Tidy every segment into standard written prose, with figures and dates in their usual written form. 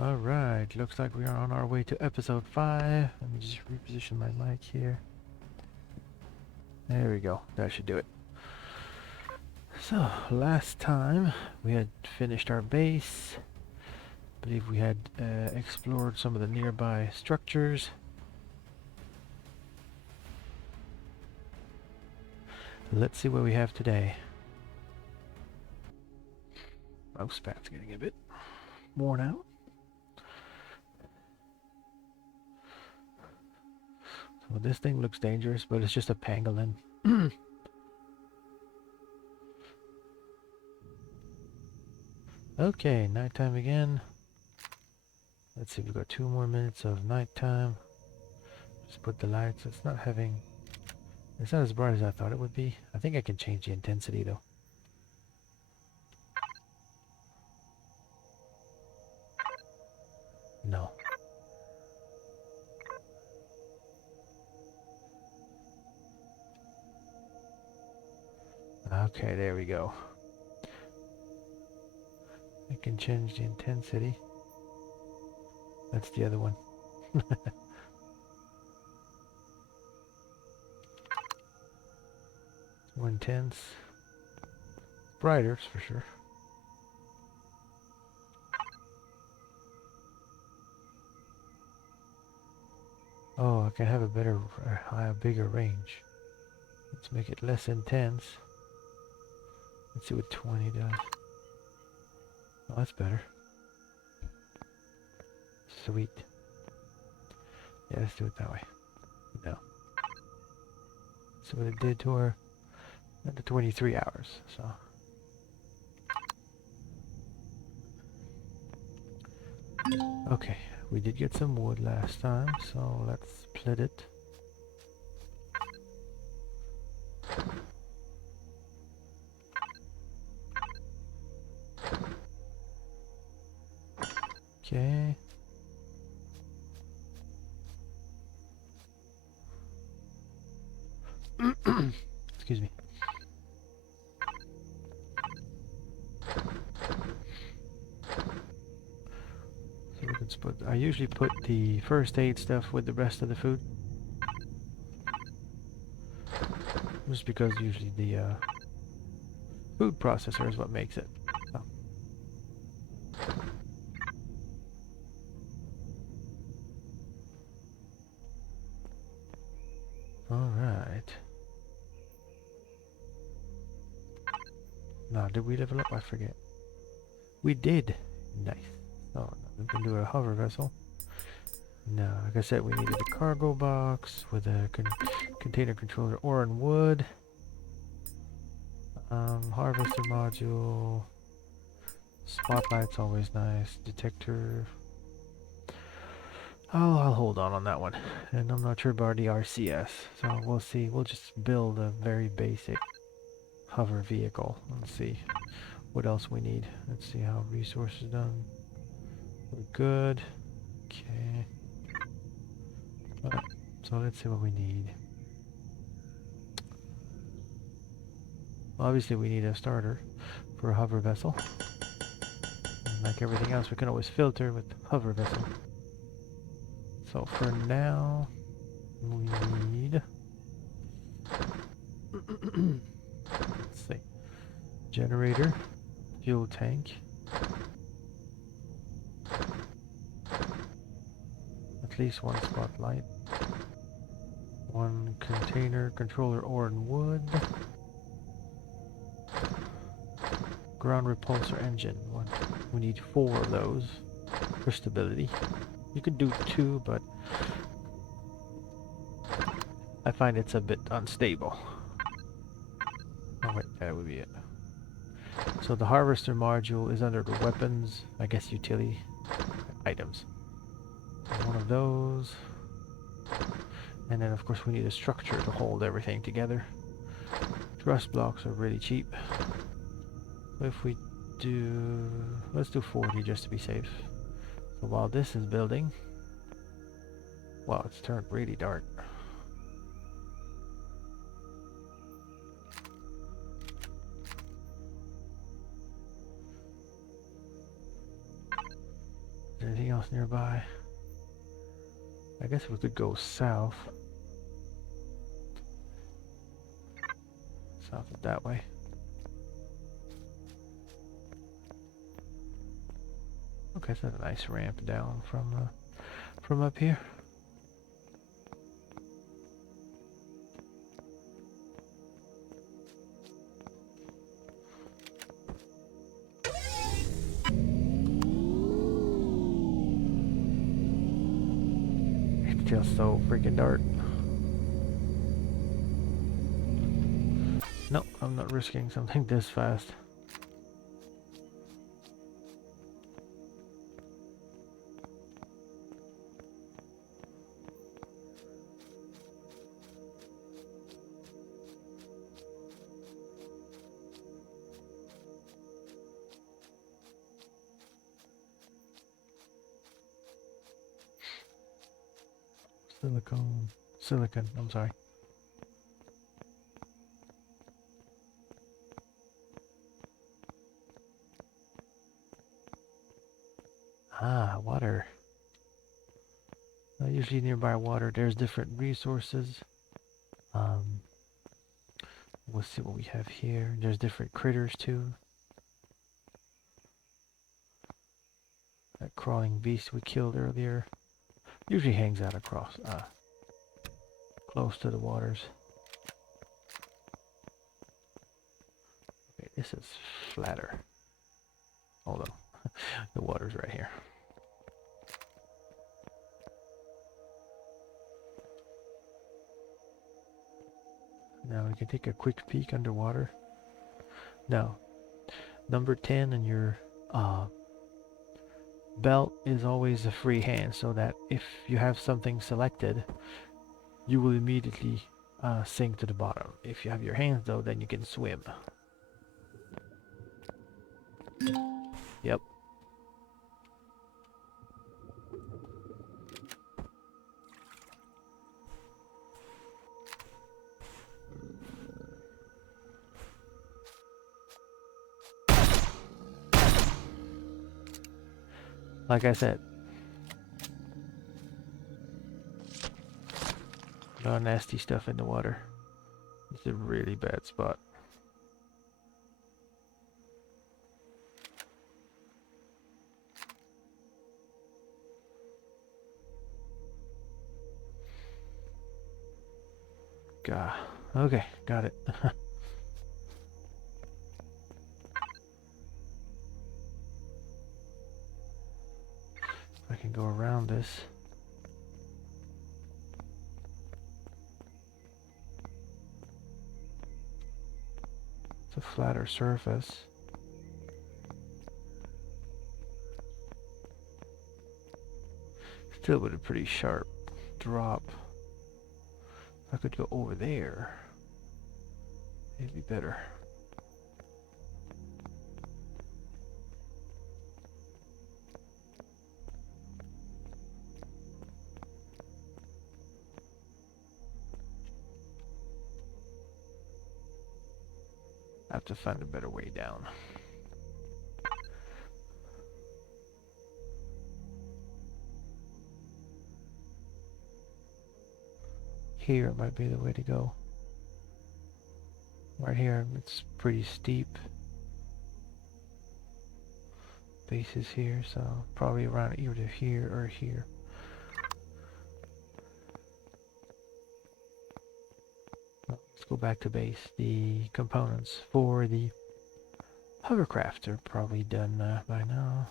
Alright, looks like we are on our way to episode 5. Let me just reposition my mic here. There we go. That should do it. So, last time we had finished our base. I believe we had explored some of the nearby structures. Let's see what we have today. Mouse pad's getting a bit worn out. So this thing looks dangerous, but it's just a pangolin. Okay, nighttime again. Let's see, we've got 2 more minutes of nighttime. Just put the lights. It's not as bright as I thought it would be. I think I can change the intensity though. No. Okay, there we go. I can change the intensity. That's the other one. More intense. Brighter, for sure. Oh, I can have a bigger range. Let's make it less intense. Let's see what 20 does. Oh, that's better. Sweet. Yeah, let's do it that way. No. So what it did to her at the 23 hours, so. Okay, we did get some wood last time, so let's split it. Okay. Excuse me. So we can split. I usually put the first aid stuff with the rest of the food. Just because usually the food processor is what makes it. So. Alright. Now, did we level up? I forget. We did. Nice. Oh, no, we can do a hover vessel. No, like I said, we needed a cargo box with a container controller, ore and wood. Harvester module. Spotlight's always nice. Detector. I'll hold on that one. And I'm not sure about the RCS. So we'll see. We'll just build a very basic hover vehicle. Let's see what else we need. Let's see how resources done. We're good. Okay. Alright, so let's see what we need. Obviously we need a starter for a hover vessel. And like everything else, we can always filter with hover vessel. So for now, we need let's see, generator, fuel tank, at least 1 spotlight, 1 container controller, ore and wood, ground repulsor engine. We need 4 of those for stability. You could do 2, but I find it's a bit unstable. Oh wait, that would be it. So the harvester module is under the weapons, I guess utility items. 1 of those. And then of course we need a structure to hold everything together. Thrust blocks are really cheap. So if we do, let's do 40 just to be safe. So while this is building, wow, it's turned really dark. Is there anything else nearby? I guess we could go south. South of that way. Okay, so that's a nice ramp down from up here. It's just so freaking dark. Nope, I'm not risking something this fast. Silicon, I'm sorry. Ah, water. Usually nearby water, there's different resources. We'll see what we have here. There's different critters too. That crawling beast we killed earlier usually hangs out across, close to the waters. Okay, this is flatter. Hold on, the water's right here. Now we can take a quick peek underwater. Now, number 10 in your belt is always a free hand, so that if you have something selected, you will immediately sink to the bottom. If you have your hands though, then you can swim. Yep. Like I said, a lot of nasty stuff in the water. It's a really bad spot. God. Okay, got it. I can go around this. It's a flatter surface. Still with a pretty sharp drop. If I could go over there, it'd be better. I have to find a better way down. Here might be the way to go. Right here, it's pretty steep. Base is here, so probably around either here or here. Let's go back to base. The components for the hovercraft are probably done by now.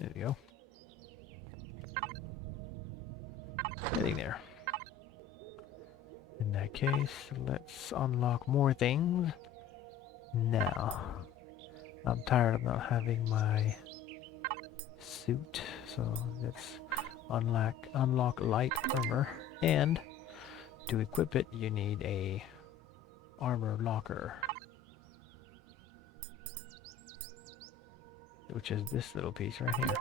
There we go. Getting there. In that case, let's unlock more things. Now, I'm tired of not having my suit, so let's unlock light armor, and to equip it you need a armor locker, which is this little piece right here.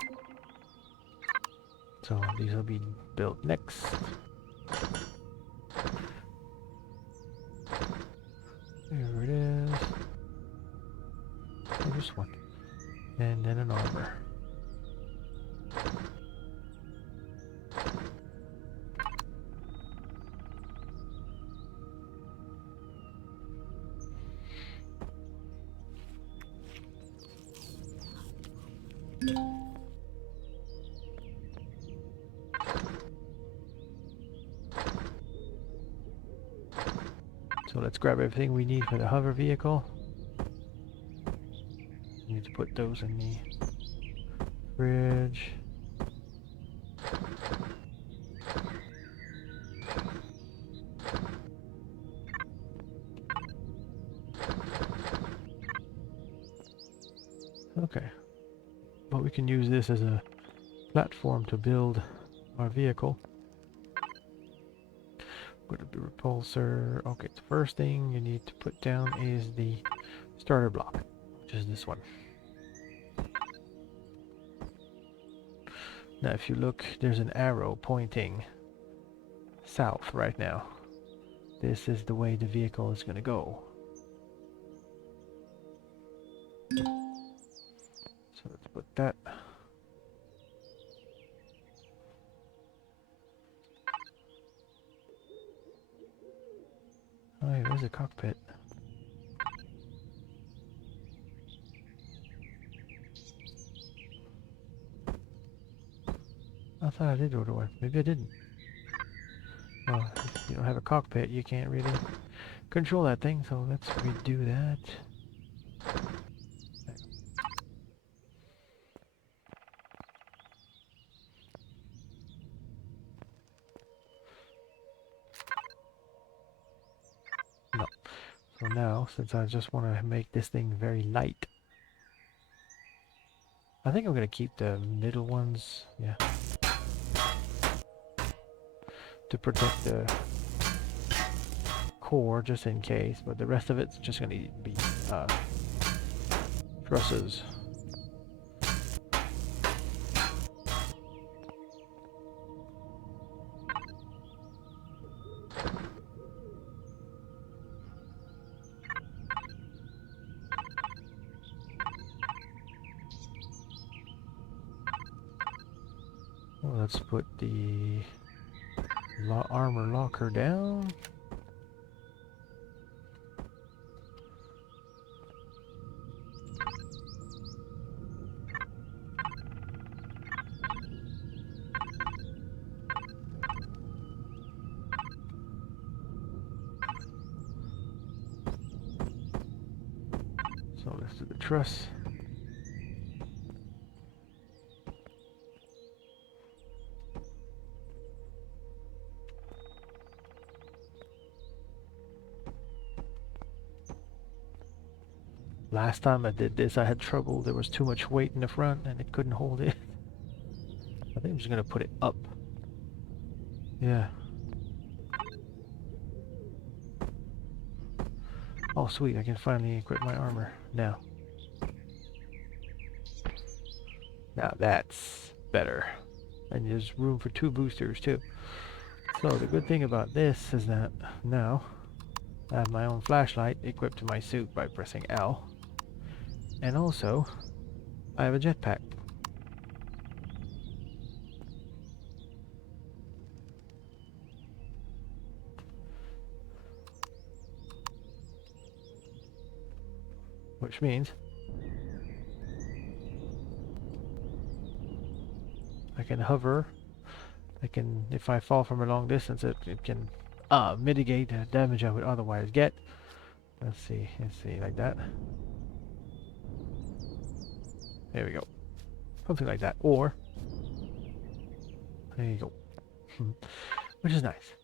So these will be built next. Here it is. Oh, this one. And then an armor. So let's grab everything we need for the hover vehicle. We need to put those in the fridge. Okay. But we can use this as a platform to build our vehicle. Going to be repulsor. Okay, the first thing you need to put down is the starter block, which is this one. Now if you look, there's an arrow pointing south right now. This is the way the vehicle is going to go. So let's put that. Oh, yeah, there's a cockpit. I thought I did go to one. Maybe I didn't. Well, if you don't have a cockpit, you can't really control that thing, so let's redo that. No. So now, since I just want to make this thing very light, I think I'm going to keep the middle ones, yeah, to protect the core just in case, but the rest of it's just going to be trusses. Well, let's put the armor locker down. So let's do the truss. Last time I did this, I had trouble. There was too much weight in the front and it couldn't hold it. I think I'm just going to put it up. Yeah. Oh, sweet. I can finally equip my armor now. Now that's better. And there's room for 2 boosters too. So the good thing about this is that now I have my own flashlight equipped to my suit by pressing L. And also, I have a jetpack. Which means I can hover. I can, if I fall from a long distance, it can mitigate the damage I would otherwise get. Let's see, like that. There we go. Something like that. Or, there you go. Which is nice.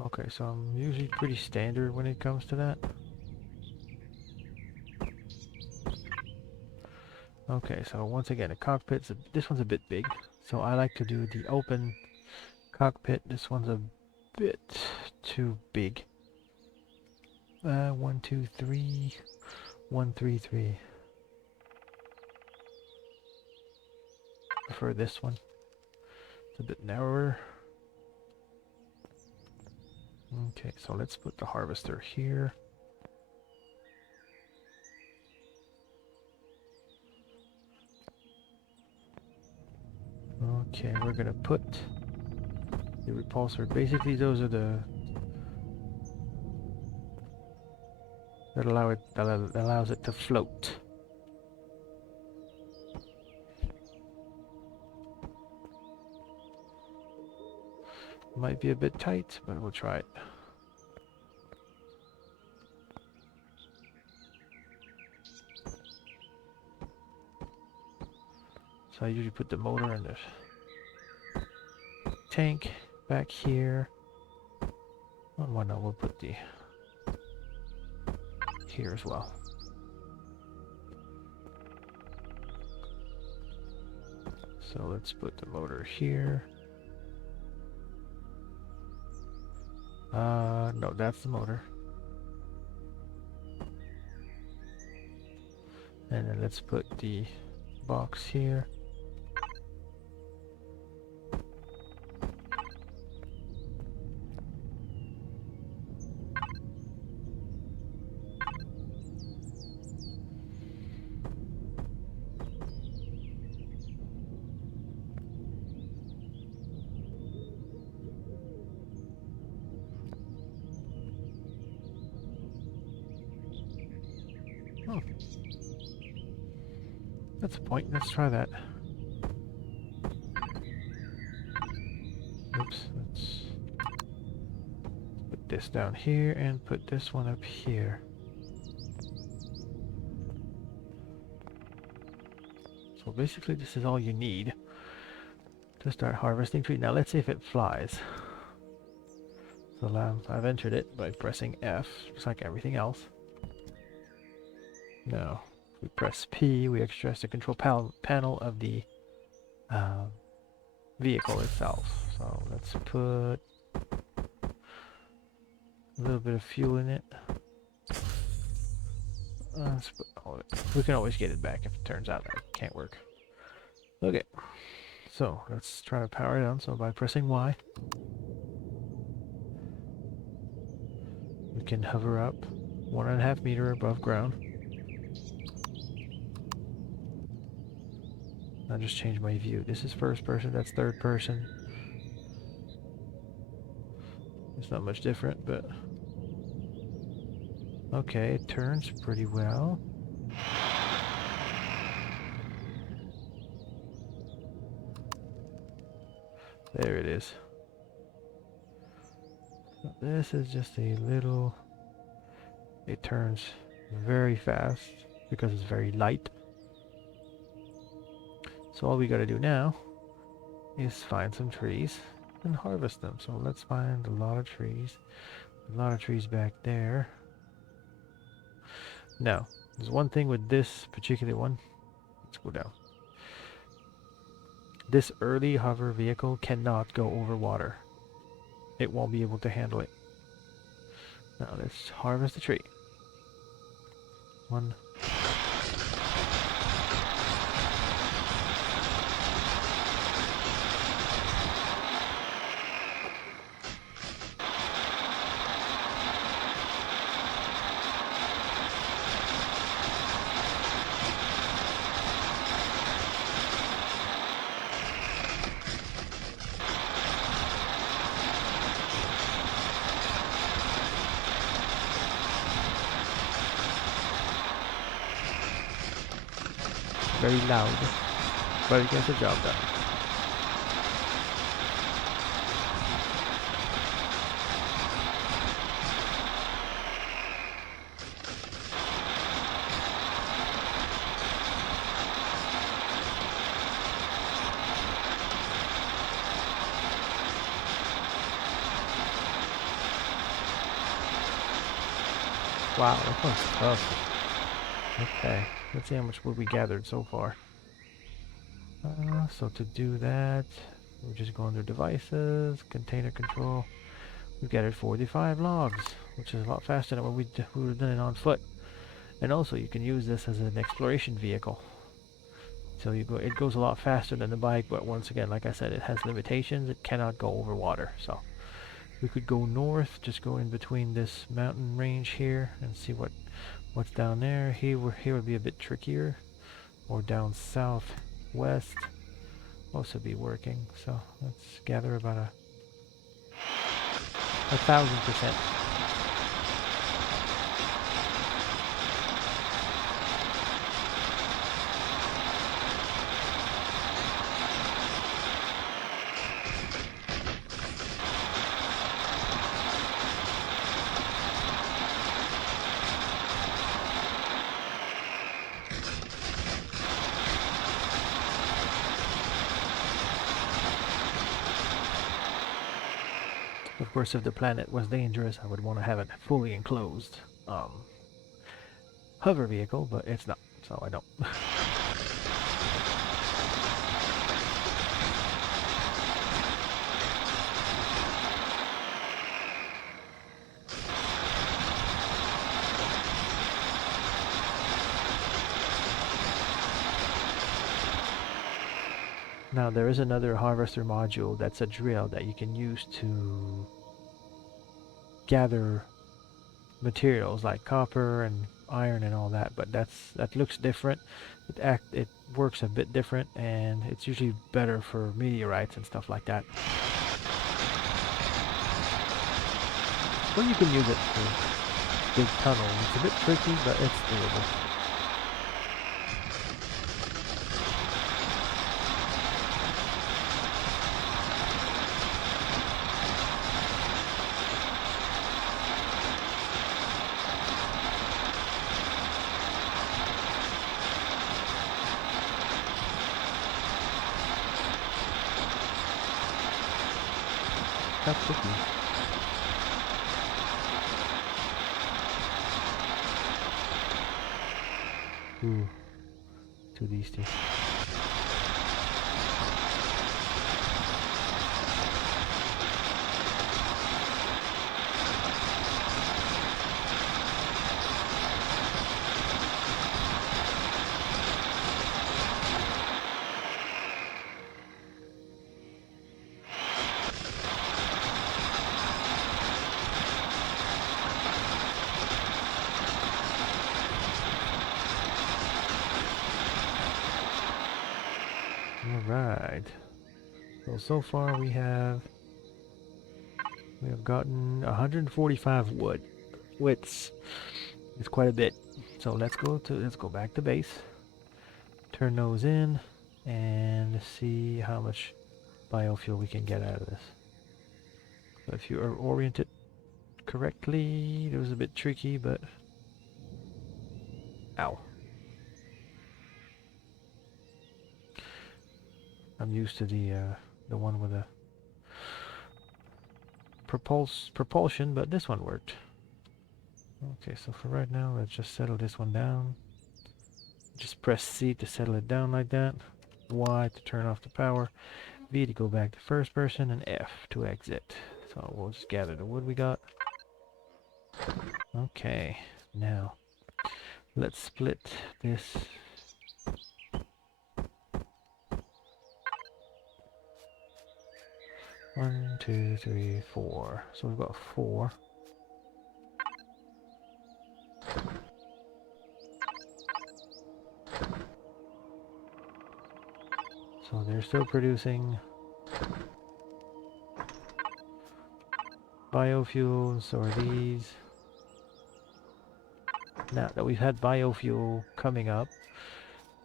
Okay, so I'm usually pretty standard when it comes to that. Okay, so once again, the cockpit's this one's a bit big, so I like to do the open cockpit. This one's a bit too big. 1, 2, 3, 1, 3, 3. Prefer this one. It's a bit narrower. Okay, so let's put the harvester here. Okay, we're gonna put the repulsor. Basically, those are the that allows it to float. Might be a bit tight, but we'll try it. So I usually put the motor in the tank back here. Oh, why not? We'll put the here as well. So let's put the motor here. No, that's the motor. And then let's put the box here. Oh. That's a point. Let's try that. Oops. Let's put this down here and put this one up here. So basically this is all you need to start harvesting trees. Now let's see if it flies. So I've entered it by pressing F, just like everything else. Now, if we press P, we extract the control panel of the vehicle itself. So let's put a little bit of fuel in it. Let's put all of it. We can always get it back if it turns out that it can't work. Okay, so let's try to power it on. So by pressing Y, we can hover up 1.5 meters above ground. I'll just change my view. This is first person, that's third person. It's not much different, but okay, it turns pretty well. There it is. This is just a little... It turns very fast because it's very light. So all we gotta do now is find some trees and harvest them. So let's find a lot of trees. A lot of trees back there. Now, there's one thing with this particular one. Let's go down. This early hover vehicle cannot go over water. It won't be able to handle it. Now let's harvest the tree. One. Very loud, but it gets the job done. Wow, that one's tough. Okay. Let's see how much wood we gathered so far. So to do that, we're just going to devices, container control. We've gathered 45 logs, which is a lot faster than what we would have done it on foot. And also, you can use this as an exploration vehicle. So it goes a lot faster than the bike, but once again, like I said, it has limitations. It cannot go over water. So we could go north, just go in between this mountain range here and see what's down there. Here would be a bit trickier, or down southwest also be working. So let's gather about 1,000%. Of course, if the planet was dangerous, I would want to have it fully enclosed hover vehicle, but it's not, so I don't. Now there is another harvester module that's a drill that you can use to gather materials like copper and iron and all that, but that looks different. It works a bit different, and it's usually better for meteorites and stuff like that. Or you can use it for big tunnels. It's a bit tricky, but it's doable. That's tricky. Ooh, to these two. Alright. So far we have gotten 145 wood. Which is quite a bit. So let's go back to base. Turn those in and see how much biofuel we can get out of this. If you are oriented correctly, it was a bit tricky, but ow. I'm used to the one with the propulsion, but this one worked. Okay, so for right now, let's just settle this one down. Just press C to settle it down like that. Y to turn off the power. V to go back to first person, and F to exit. So we'll just gather the wood we got. Okay, now let's split this. One, two, three, four. So we've got 4. So they're still producing biofuels, so are these. Now that we've had biofuel coming up,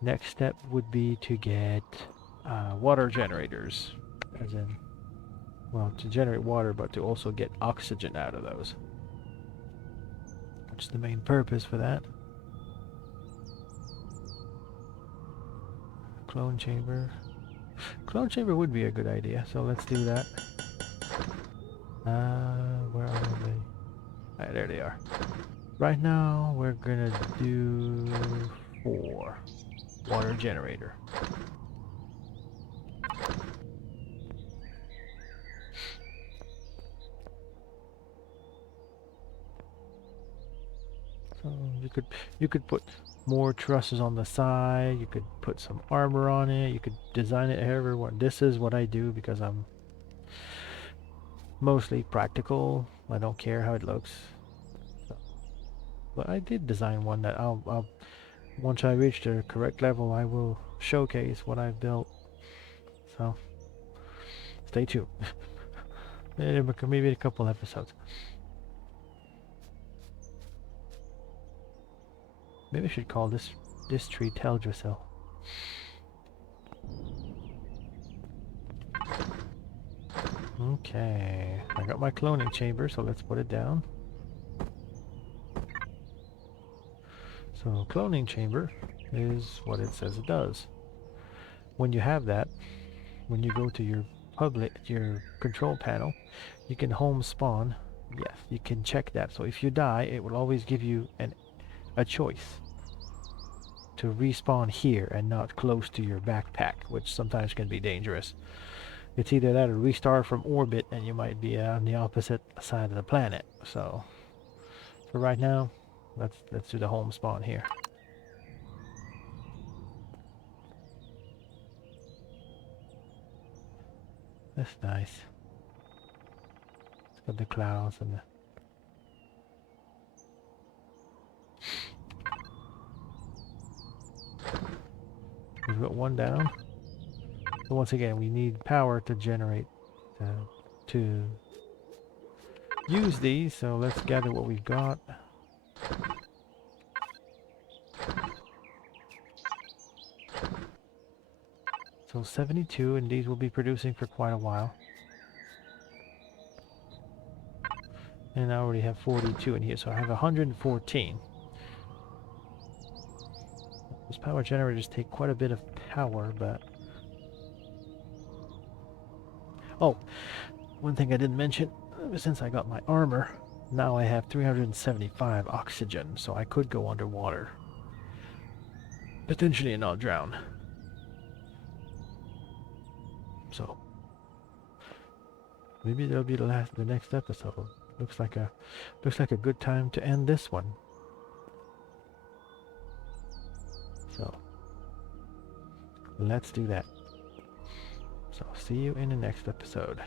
next step would be to get water generators, as in, well, to generate water, but to also get oxygen out of those. Which is the main purpose for that. Clone chamber. Clone chamber would be a good idea, so let's do that. Where are they? There they are. Right now, we're gonna do 4. Water generator. So you could put more trusses on the side, you could put some armor on it, you could design it however you want. This is what I do because I'm mostly practical. I don't care how it looks. So, but I did design one that I'll once I reach the correct level, I will showcase what I've built. So stay tuned. Maybe a couple episodes. Maybe I should call this tree Teldrassil. Okay, I got my cloning chamber, so let's put it down. So cloning chamber is what it says it does. When you have that, when you go to your control panel, you can home spawn. Yes, you can check that. So if you die, it will always give you a choice to respawn here and not close to your backpack, which sometimes can be dangerous. It's either that or restart from orbit and you might be on the opposite side of the planet. So for right now, let's do the home spawn here. That's nice. It's got the clouds and the we've got one down. So once again, we need power to generate to use these. So let's gather what we've got. So 72, and these will be producing for quite a while. And I already have 42 in here, so I have 114. Those power generators take quite a bit of power, but... Oh, one thing I didn't mention, since I got my armor, now I have 375 oxygen, so I could go underwater. Potentially and not drown. So maybe that'll be the next episode. Looks like a good time to end this one. So let's do that. So see you in the next episode.